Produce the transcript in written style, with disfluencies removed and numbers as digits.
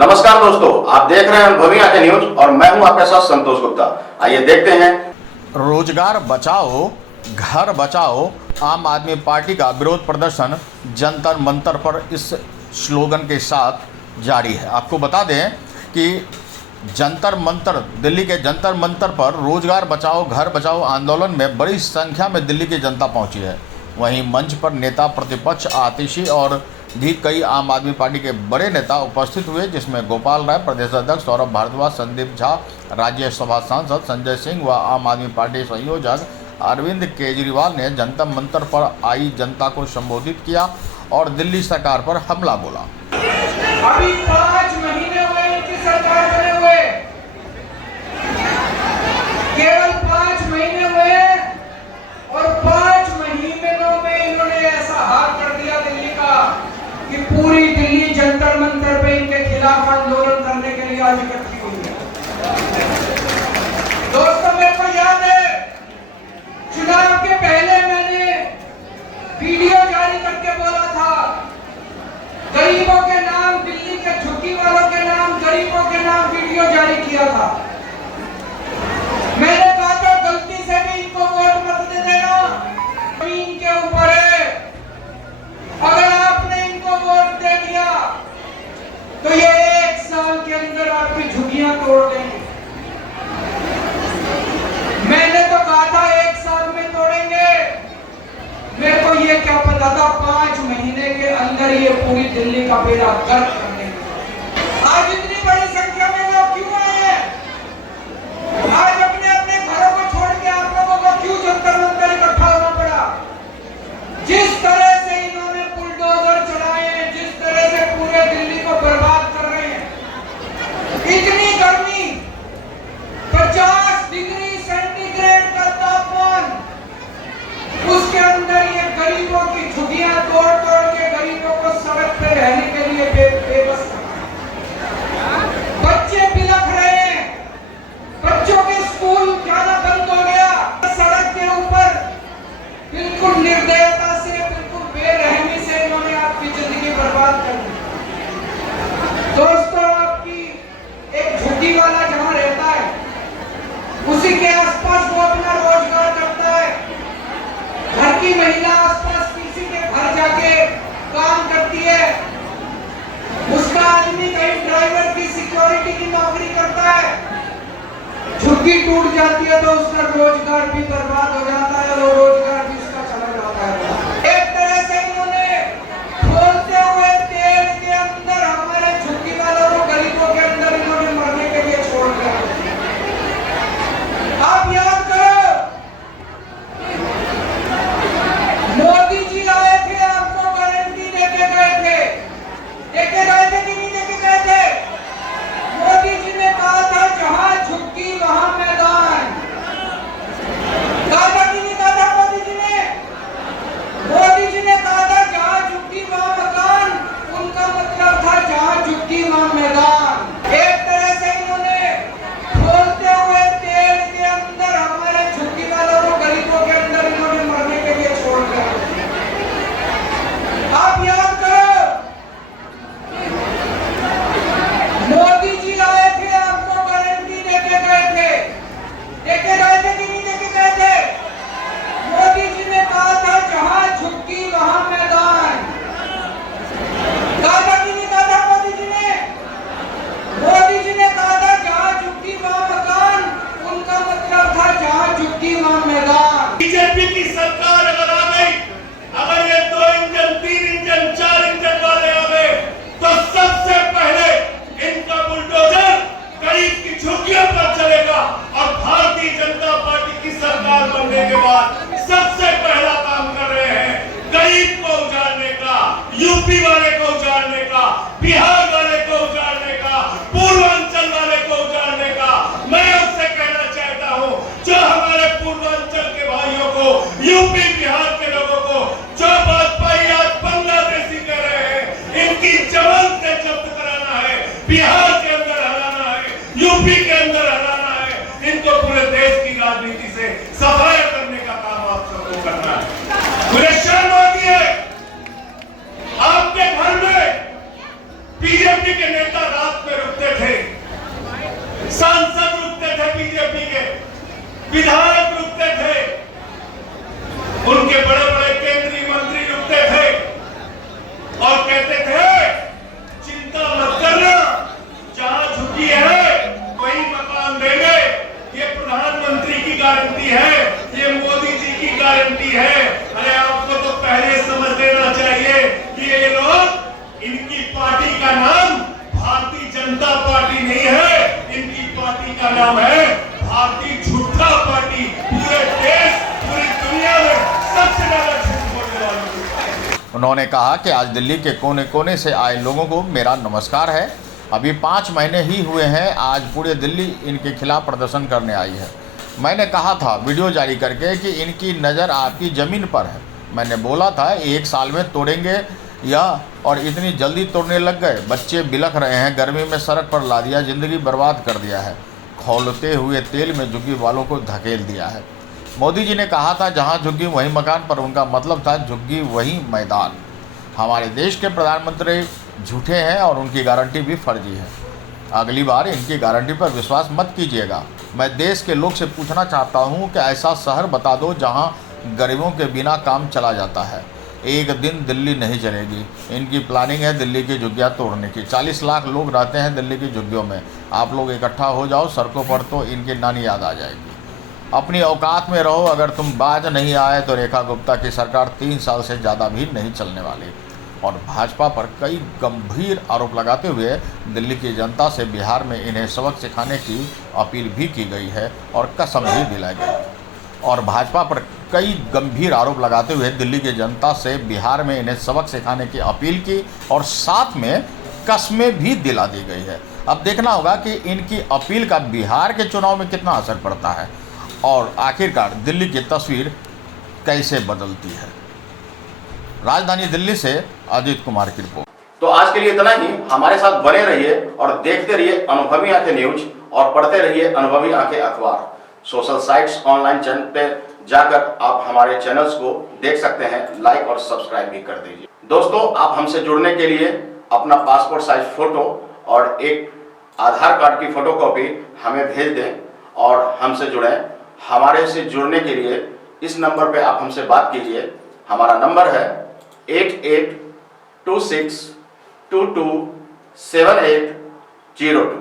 नमस्कार दोस्तों, आप देख रहे हैं अनुभवी आंखें न्यूज और मैं हूं आपके साथ संतोष गुप्ता। आइए देखते हैं। रोजगार बचाओ घर बचाओ आम आदमी पार्टी का विरोध प्रदर्शन जंतर मंतर पर इस स्लोगन के साथ जारी है। आपको बता दें कि जंतर मंतर दिल्ली के जंतर मंतर पर रोजगार बचाओ घर बचाओ आंदोलन में बड़ी संख्या में दिल्ली की जनता पहुंची है। वहीं मंच पर नेता प्रतिपक्ष आतिशी और भी कई आम आदमी पार्टी के बड़े नेता उपस्थित हुए, जिसमें गोपाल राय, प्रदेश अध्यक्ष सौरभ भारद्वाज, संदीप झा, राज्यसभा सांसद संजय सिंह व आम आदमी पार्टी संयोजक अरविंद केजरीवाल ने जनता मंतर पर आई जनता को संबोधित किया और दिल्ली सरकार पर हमला बोला। अभी 5 महीने हुए इनकी सरकार बने हुए, केवल 5 महीने हुए और 5 महीनों में इन्होंने ऐसा हाल कर दिया दिल्ली का कि पूरी दिल्ली जंतर मंतर पे इनके खिलाफ आंदोलन करने के लिए आज इकट्ठी हुई है। दोस्तों, मेरे को याद है चुनाव के पहले मैंने वीडियो जारी करके बोला था, गरीबों के नाम, दिल्ली के झुग्गी वालों के नाम, गरीबों के नाम वीडियो जारी किया था। मैंने कहा था गलती से भी इनको वोट मत दे देना, जमीन के ऊपर है। अगर आपने इनको वोट दे दिया तो ये 1 साल के अंदर आपकी झुग्गियां तोड़ देंगे। मैंने तो कहा था 1 साल में तोड़ेंगे, मेरे को ये क्या पता था 5 महीने के अंदर ये पूरी दिल्ली का बेड़ा गर्क कर देंगे। आज इतनी बड़ी संख्या में लोग क्यों आए हैं? आज अपने अपने घरों को छोड़ के आप लोगों को क्यों जंतर मंतर इकट्ठा होना पड़ा? जिस तरह से इन्होंने बुलडोजर चलाए हैं, जिस तरह से पूरे दिल्ली को बर्बाद कर रहे हैं, इतनी गर्मी, 50 डिग्री सेंटीग्रेड का तापमान, उसके अंदर ये गरीबों की झुग्गियां तोड़ तोड़ के गरीबों को सड़क पे रहने के लिए बेबस कर रहे हैं। बच्चे बिलख रहे हैं, बच्चों के स्कूल जाना बंद हो गया। सड़क के ऊपर बिल्कुल निर्दयता से, बिल्कुल बेरहमी से इन्होंने आपकी जिंदगी बर्बाद कर दी। दोस्तों, आपकी एक झुग्गी वाला जहां रहता है उसी के आसपास वो अपना रोजगार करता है। घर की महिला आसपास किसी के घर जाके काम करती है, उसका आदमी कहीं ड्राइवर की सिक्योरिटी की नौकरी करता है। झुग्गी टूट जाती है तो उसका रोजगार भी बर्बाद हो जाता है और रोजगार भी उसका चला जाता है। एक तरह से इन्होंने खोलते हुए तेल के अंदर हमारे झुग्गी वालों को, गरीबों के अंदर इन्होंने मरने के लिए छोड़ दिया। आप याद करो, मोदी जी आए थे, आपको गारंटी देके गए थे। देके गए थे कि नहीं देके गए थे? मोदी जी ने कहा था जहां झुग्गी वहां मैदान। कहा था कि नहीं कहा था मोदी जी ने? मोदी जी ने कहा था जहां झुग्गी वहां मकान, उनका मतलब था जहां झुग्गी वहां मैदान। एक तरह से इन्होंने खोलते हुए तेल के अंदर हमारे झुग्गी वालों को, गरीबों के अंदर इन्होंने मरने के लिए छोड़ दिया। आप याद करो, मोदी जी आए थे, आपको गारंटी देके गए थे। देके गए थे कि नहीं देके गए थे? मोदी जी ने कहा था जहां झुग्गी वहां मैदान। कहा था कि नहीं कहा था मोदी जी ने? मोदी जी ने कहा था जहां झुग्गी वहां मकान, उनका मतलब था जहां झुग्गी वहां मैदान। बीजेपी की सरकार अगर आ गई, अगर ये 2 इंजन 3 इंजन 4 इंजन वाले आ गए, तो सबसे पहले इनका बुलडोजर गरीब की झुग्गियों पर चलेगा। और भारतीय जनता पार्टी की सरकार बनने के बाद सबसे पहला काम कर रहे हैं गरीब को उजाड़ने का, यूपी वाले को उजाड़ने का, बिहार वाले को उजाड़ने का, पूर्वांचल वाले को उजाड़ने का। मैं उससे कहना चाहता हूं, जो हमारे पूर्वांचल के भाइयों को, यूपी बिहार के लोगों को जो वाजपेयी आज बांग्लादेशी कह रहे हैं, इनकी जवान से जब्त कराना है, बिहार के अंदर हराना है, यूपी के अंदर हराना है, इनको पूरे देश की राजनीति से सफाया करने का काम आप सबको करना है। मुझे शर्म आती है, आपके घर में बीजेपी के नेता रात में उनके बड़े बड़े केंद्रीय मंत्री रुकते थे और कहते थे चिंता मत करना, जहां झुकी है वही मकान देंगे। ये प्रधानमंत्री की गारंटी है, ये मोदी जी की गारंटी है। अरे आपको तो पहले समझ लेना चाहिए कि ये लोग, इनकी पार्टी का नाम भारतीय जनता पार्टी नहीं है, इनकी पार्टी का नाम है भारतीय झूठा पार्टी। पूरे देश, पूरी दुनिया में सबसे ज्यादा झूठ बोलने वाली। उन्होंने कहा कि आज दिल्ली के कोने कोने से आए लोगों को मेरा नमस्कार है। अभी 5 महीने ही हुए हैं, आज पूरे दिल्ली इनके खिलाफ प्रदर्शन करने आई है। मैंने कहा था वीडियो जारी करके कि इनकी नज़र आपकी ज़मीन पर है। मैंने बोला था 1 साल में तोड़ेंगे या, और इतनी जल्दी तोड़ने लग गए। बच्चे बिलख रहे हैं, गर्मी में सड़क पर ला दिया, ज़िंदगी बर्बाद कर दिया है, खौलते हुए तेल में झुग्गी वालों को धकेल दिया है। मोदी जी ने कहा था जहां झुग्गी वहीं मकान, पर उनका मतलब था झुग्गी वहीं मैदान। हमारे देश के प्रधानमंत्री झूठे हैं और उनकी गारंटी भी फर्जी है। अगली बार इनकी गारंटी पर विश्वास मत कीजिएगा। मैं देश के लोग से पूछना चाहता हूं कि ऐसा शहर बता दो जहां गरीबों के बिना काम चला जाता है। एक दिन दिल्ली नहीं चलेगी। इनकी प्लानिंग है दिल्ली की झुग्गियाँ तोड़ने की। 40 लाख लोग रहते हैं दिल्ली की झुग्गियों में। आप लोग इकट्ठा हो जाओ सड़कों पर तो इनकी नानी याद आ जाएगी। अपनी औकात में रहो। अगर तुम बाज नहीं आए तो रेखा गुप्ता की सरकार 3 साल से ज़्यादा भी नहीं चलने वाली। और भाजपा पर कई गंभीर आरोप लगाते हुए दिल्ली की जनता से बिहार में इन्हें सबक सिखाने की अपील भी की गई है और कसम भी दिलाई गई। और भाजपा पर कई गंभीर आरोप लगाते हुए दिल्ली की जनता से बिहार में इन्हें सबक सिखाने की अपील की और साथ में कस्में भी दिला दी गई है। अब देखना होगा कि इनकी अपील का बिहार के चुनाव में कितना असर पड़ता है और आखिरकार दिल्ली की तस्वीर कैसे बदलती है। राजधानी दिल्ली से अजीत कुमार की रिपोर्ट। तो आज के लिए इतना ही। हमारे साथ बने रहिए और देखते रहिए अनुभवी आंखें न्यूज और पढ़ते रहिए अनुभवी आंखें अखबार। सोशल साइट्स, ऑनलाइन चैनल पे जाकर आप हमारे चैनल्स को देख सकते हैं, लाइक और सब्सक्राइब भी कर दीजिए। दोस्तों, आप हमसे जुड़ने के लिए अपना पासपोर्ट साइज फोटो और एक आधार कार्ड की फोटोकॉपी हमें भेज दें और हमसे जुड़ें। हमारे से जुड़ने के लिए इस नंबर पे आप हमसे बात कीजिए। हमारा नंबर है 8826227802।